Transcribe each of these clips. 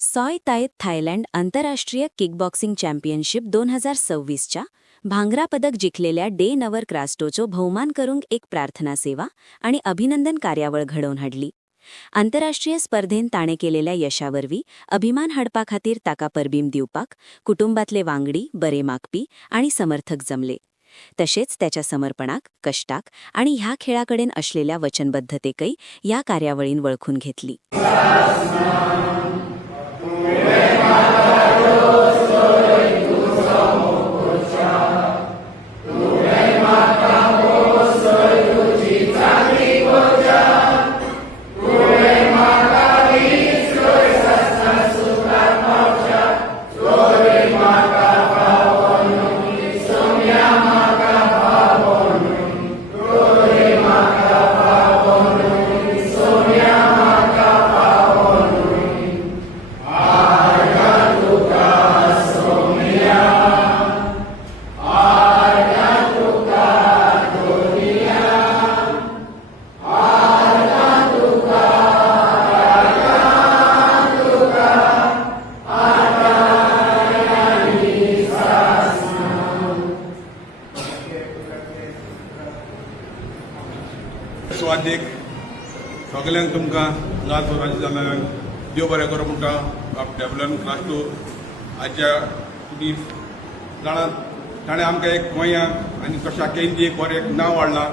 Soy तायत Thailand आंतरराष्ट्रीय kickboxing championship 2026च्या भांगरा पदक जिखलेल्या डे नवर क्रास्टोचो भौमान करूंक एक प्रार्थना सेवा आणि अभिनंदन कार्यावळ घडवून हाडली. आंतरराष्ट्रीय स्पर्धेन ताणे केलेल्या यशावरवी अभिमान हाडपा खातीर ताका परबीम दिवपाक कुटुंबातले वांगडी, बरे मागपी आणि समर्थक जमले. तशेंच त्याच्या समर्पणाक, कष्टाक आणि ह्या खेळाकडेन असलेल्या वचनबद्धतेकय या कार्यावळीन वळखून घेतली. स्वादीक सगळ्यांक तुमकां हांगा राजी जाल्ल्यान देव बरें करूं म्हणटा. आप डेव्हलन क्रास्टो आजच्या तुमी जाणात ताणें आमकां एक गोंयांक आनी तशा केंद्रीक एक बरें नांव हाडलां.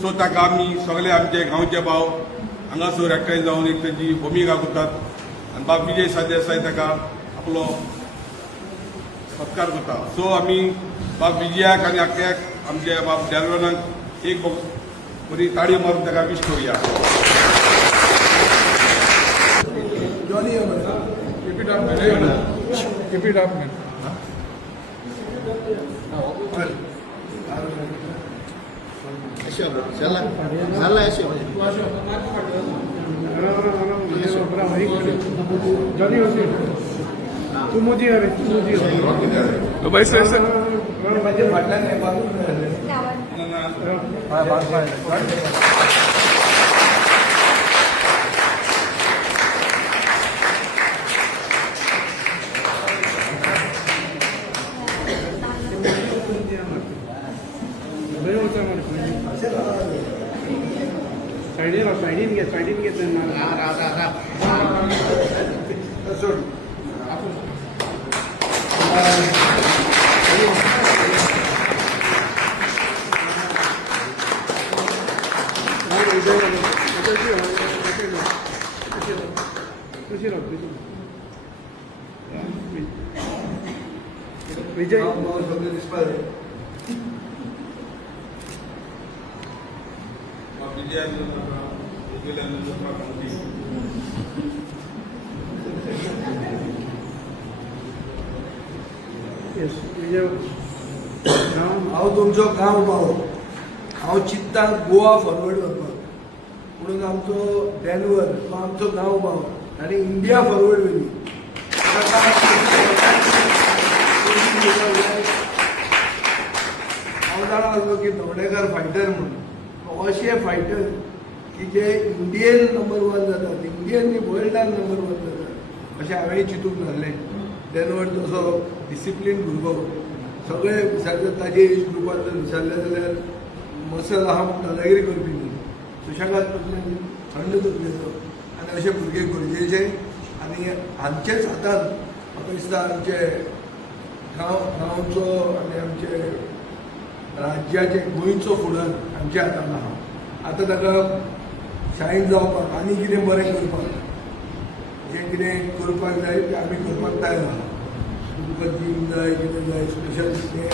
सो ताका आमी सगळे आमचे गांवचे भाव हांगासर एकठांय जावन एक ताची भुमिका करतात आनी बाब विजय सरदेसाय ताका आपलो सत्कार करता. सो आमी बाब विजयाक आनी आख्याक आमच्या बाब डेव्हलनाक एक बरी ताळी मारून ताका विश करूया. Keep it up, man. Keep it up, man. तू मुझे अरे तो भाई सर मुझे फाटला नहीं साइडीन घे विजय हांव तुमचो गांव भाव. हांव चित्तां गोवा फॉरवर्ड करपाक, म्हणून आमचो डेनवर तो आमचो गांव भाव आनी इंडिया फॉरवर्ड व्हेली. हांव जाणा आसलो की धवडेकर फायटर म्हणून अशे फायटर की जे इंडियन नंबर 1 जातात, इंडियन न्ही वर्ल्डान नंबर 1 जातात अशें हांवें चिंतूंक नासलें. डेनवर तसो डिसिप्लीन भुरगो, सगळे विचारतात ताजे एज ग्रुपांत जर विचारले जाल्यार मसल आहा म्हणून दादागिरी करपी न्ही, सुशेगाद तकलेन थंड तकलेचो आनी अशे भुरगे गरजेचे. आनी हांचेच हातान म्हाका दिसता आमचे गांवचो आनी आमचे राज्याचे गोंयचो फुडार आमच्या हातान आहा. आतां ताका शायन जावपाक आनी कितें बरें करपाक, जें कितें करपाक जाय तें आमी करपाक तयार आहा. तुमकां जीम जाय, कितें जाय, स्पेशल कितें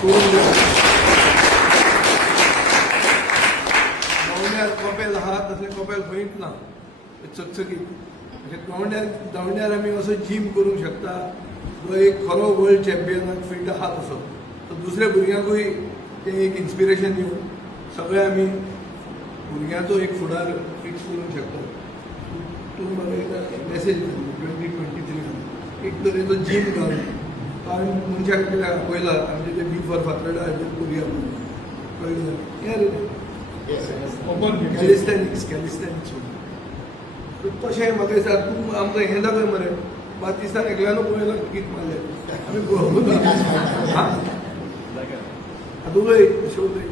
करूंक जाय. गवंड्यार कपेल आहा तसलें कपेल खंयच ना, चकचकीत. गवंड्यार आमी असो जीम करूंक शकता जो एक खरो वर्ल्ड चॅम्पियनाक फीट आहा तसो. तो दुसऱ्या भुरग्यांकूय तें एक इन्स्पिरेशन दिवन सगळे आमी भुरग्यांचो एक फुडार फिक्स करूंक शकता. तूं म्हाका एक मॅसेज 2023 एक तरेचो जीम घाल. हांवें मनशाक कितें आपयलां आमचे ते बी फॉर फातर्डा करुया म्हणून कळ्ळें. कॅलिस्थेनिक्स तशें म्हाका दिसता तूं आमकां हें दाखय मरे बातिस्तान एकल्यानं पळयला किक मारले आमी दोगोय शेवटय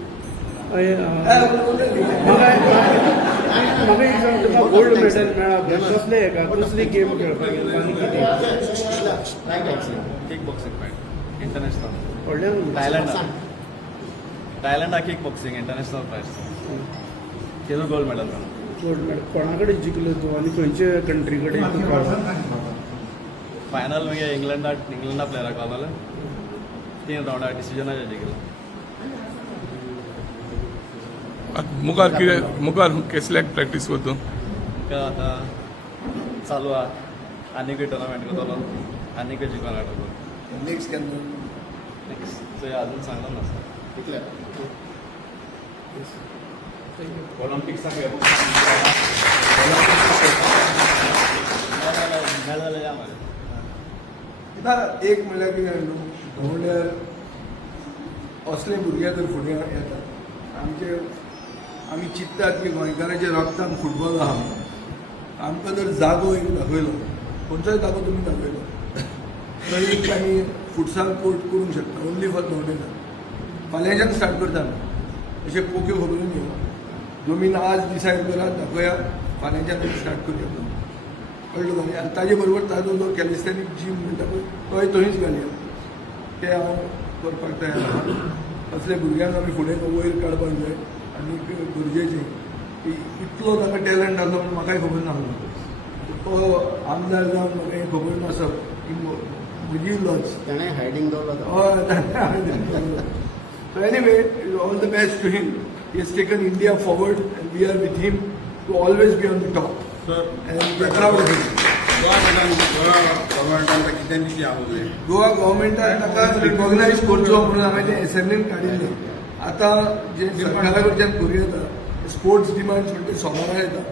म्हाका एक सांग तुका गोल्ड मेडल मेळ्ळा कसले हेका कसली गेम खेळपाक गेलो आनी कितें किक बॉक्सिंग फायट इंटरनॅशनल व्हडल्यान थायलंडा किक बॉक्सिंग इंटरनॅशनल फायट तेजो गोल्ड मेडल मेळ्ळा गोल्ड मेडल कोणा कडेन जिखलो तूं आनी खंयचे कंट्री कडेन तुका फायनल मागीर इंग्लंडा प्लेयराक लागलो 3 राउंडा डिसिजनाचेर जिखलो मुखार कसल्याक प्रॅक्टीस करता तुका आतां चालू आहा आनीकूय टुर्नामेंट करतलो आनीकूय जिखोन हाडटलो नेक्स्ट केन्ना नेक्स्ट चोय अजून सांगलो ना मेळ्ळें या मरे ना एक म्हणल्यार कितें जालें न्हू म्हणल्यार असले भुरगे जर फुडें येतात आमी चिंततात की गोंयकाराच्या रक्तान फुटबॉल आहा आमकां जर जागो एक दाखयलो खंयचोय जागो तुमी दाखयलो थंय आमी फुटसाल कोर्ट करूंक शकता ओन्ली फॉर धोंडेकार फाल्यांच्यान स्टार्ट करता आमी अशें पोक्यो खबरून घेवं जमीन आज डिसायड करात दाखोवया फाल्यांच्यान आमी स्टार्ट करुया कळ्ळें तुका आनी ताजे बरोबर ताजो जो कॅलिस्थेनीक जीम म्हणटा पळय तोय थंयच घालया तें हांव करपाक तयार आहा असल्या भुरग्यांक आमी फुडें वयर काडपाक जाय आनी गरजेचें की इतलो ताका टॅलंट आसलो म्हण म्हाकाय खबर नासलो तो आमदार जावन म्हाका हें खबर नासप की म्हजी लॉज ताणें हायडींग दवरलो हय So anyway, all the best to him. He has taken India forward and we are with him to always be on the top. Sir And we are proud of him. Goa गव्हर्मेंटान कितें निधी आवले गोवा गव्हर्मेंटान ताका रिकॉग्नायज करचो म्हणून हांवें तें एसेंब्लीन काडिल्लें आतां जे सरकारा कडच्यान भुरगे येता स्पोर्ट्स डिमांड्स म्हणटा ते सोमारा येता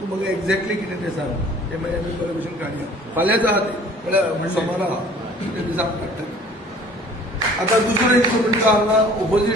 तूं म्हाका एक्झॅक्टली कितें तें सांग तें मागीर आमी बरे भशेन काडया फाल्यांच आहा तें म्हळ्यार सोमारा आहा ते दिसा काडटले आतां दुसरो एक म्हणटा हांगा ओपोजीट